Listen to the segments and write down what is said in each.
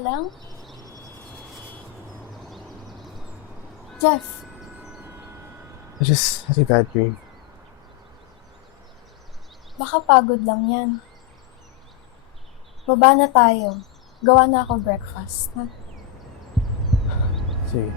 lang? Jeff, I just had a bad dream. baka pagod lang yan. Baba na tayo. Gawa na ako breakfast, ha? Sige.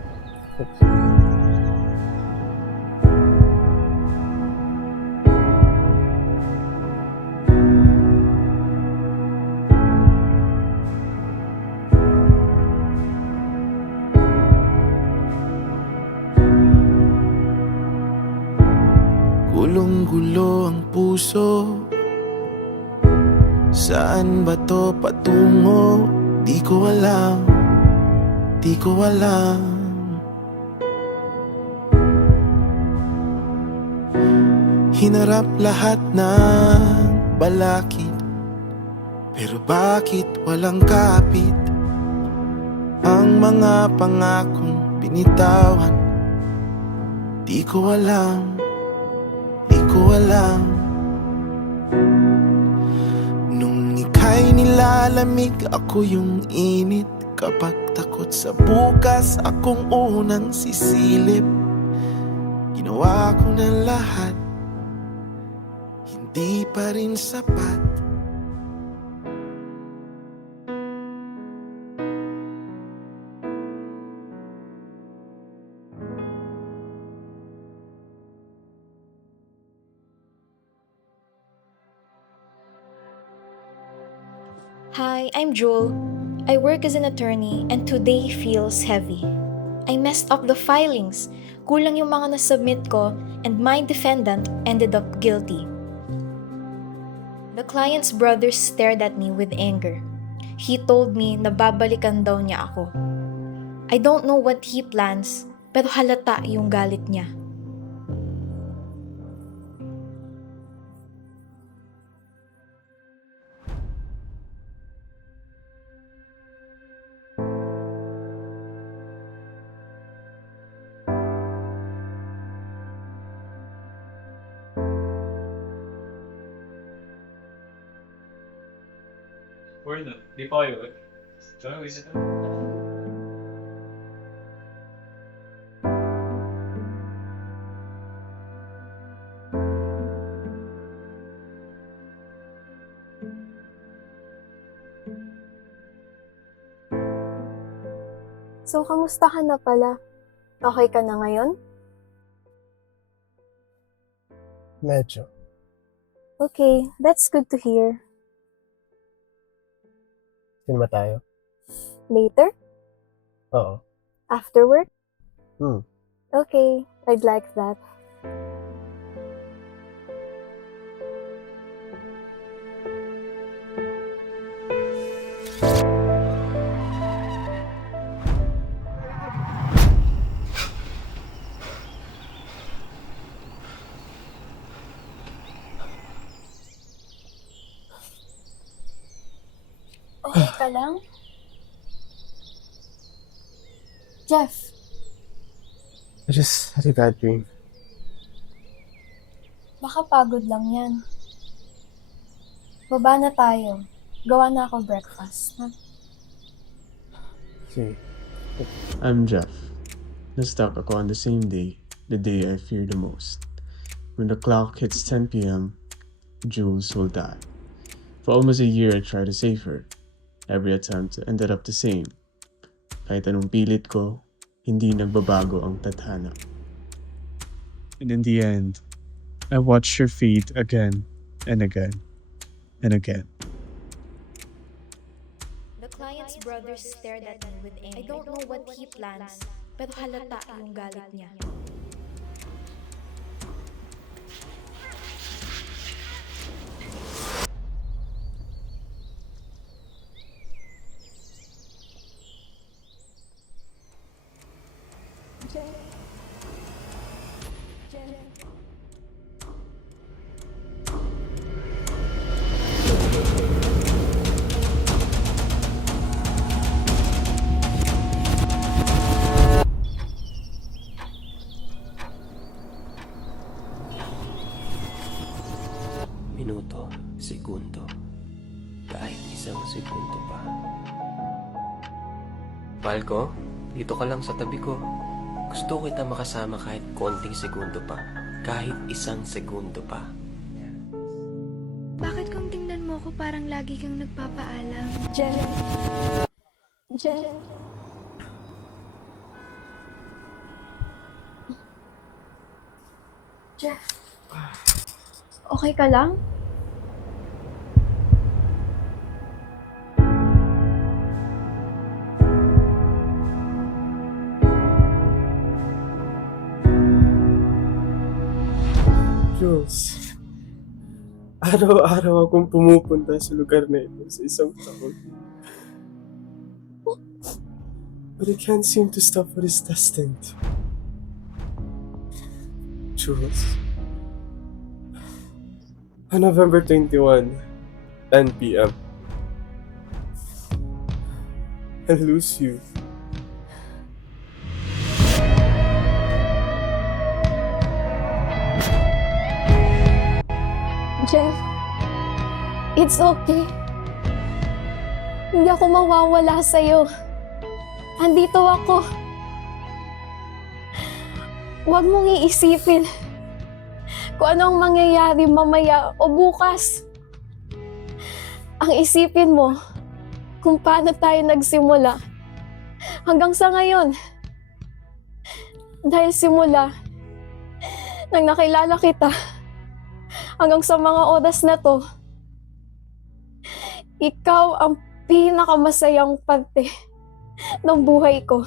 Gulong-gulo ang puso. Saan ba to patungo? Di ko alam, di ko alam. Hinarap lahat ng balakid, pero bakit walang kapit? Ang mga pangakong binitawan, di ko alam, di ko alam. Nung ika'y nilalamig, ako yung init. Kapag takot sa bukas, akong unang sisilip. Ginawa ko na lahat, hindi pa rin sapat. Hi, I'm Jewel. I work as an attorney and today feels heavy. I messed up the filings. Kulang yung mga nasubmit ko and my defendant ended up guilty. The client's brother stared at me with anger. He told me na babalikan daw niya ako. I don't know what he plans, pero halata yung galit niya. Word, di pa kayo. Join, visit mo. So, kamusta ka na pala? Okay ka na ngayon? Medyo. Okay, that's good to hear. Sinima tayo? Later? Oo. After work? Hmm. Okay, I'd like that. Okay ka lang? Jeff, I just had a bad dream. baka pagod lang yan. Baba na tayo. Gawa na ako breakfast, ha? Sige. I'm Jeff. Na-stuck ako on the same day, the day I fear the most. When the clock hits 10 p.m., Jules will die. For almost a year, I tried to save her. Every attempt ended up the same. Kahit anong pilit ko, hindi nagbabago ang tadhana. And in the end, I watched her fade again and again and again. The client's brother stared at me with anger. I don't know what he plans, pero halata yung galit niya. Minuto, segundo, kahit isang segundo pa. Mahal ko, dito ka lang sa tabi ko. Gusto kita makasama kahit konting segundo pa. Kahit isang segundo pa. Bakit kung tingnan mo ko parang lagi kang nagpapaalam? Jeff. Jeff. Jeff. Okay ka lang? Jules, araw-araw akong pumupunta sa lugar na ito sa isang taon. But I can't seem to stop what is destined. Jules, on November 21, 10 p.m., I lose you. Jeff, it's okay. Hindi ako mawawala sa'yo. Andito ako. Huwag mong iisipin kung ano ang mangyayari mamaya o bukas. Ang isipin mo kung paano tayo nagsimula hanggang sa ngayon. Dahil simula nang nakilala kita hanggang sa mga oras na to, ikaw ang pinakamasayang parte ng buhay ko.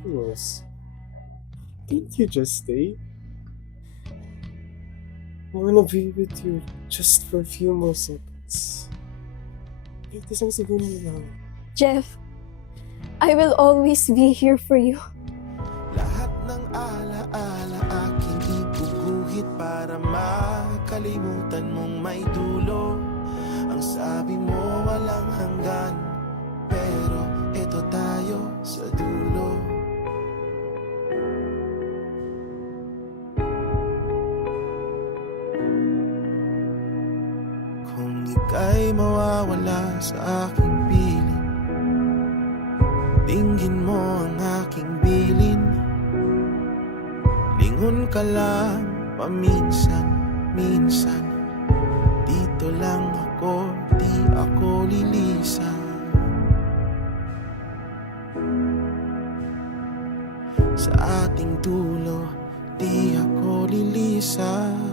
Jules, can't you just stay? I wanna be with you just for a few more seconds. Kahit isang segundo lang. Jeff, I will always be here for you. Lahat ng alaala aking iguguhit para makalimutan mong may dulo. Ang sabi mo walang hanggan, pero eto tayo sa dulo. Kung ika'y mawawala sa aking piling, dinggin mo ang aking bilin. Lingon ka lang paminsan-minsan. Dito lang ako, di ako lilisan. Sa ating dulo, di ako lilisan.